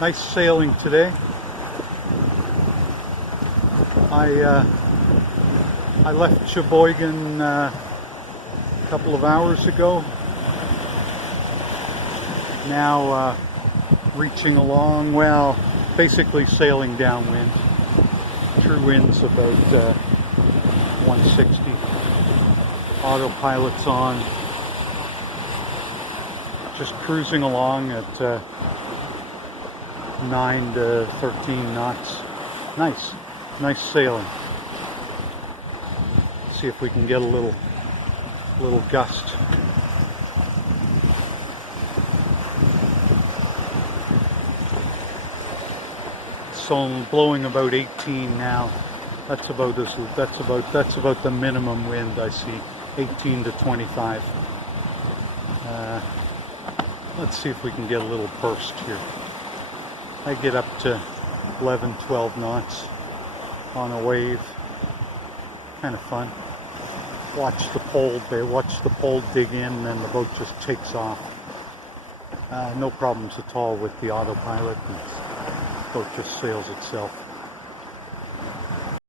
Nice sailing today. I left Cheboygan a couple of hours ago. Now reaching along, well, basically sailing downwind. True wind's about 160. Autopilot's on. Just cruising along at 9 to 13 knots. Nice sailing. See if we can get a little gust. So I'm blowing about 18 now. That's about the minimum wind I see. 18 to 25. Let's see if we can get a little burst here. I get up to 11, 12 knots on a wave. Kind of fun. Watch the pole dig in, and then the boat just takes off. No problems at all with the autopilot. The boat just sails itself.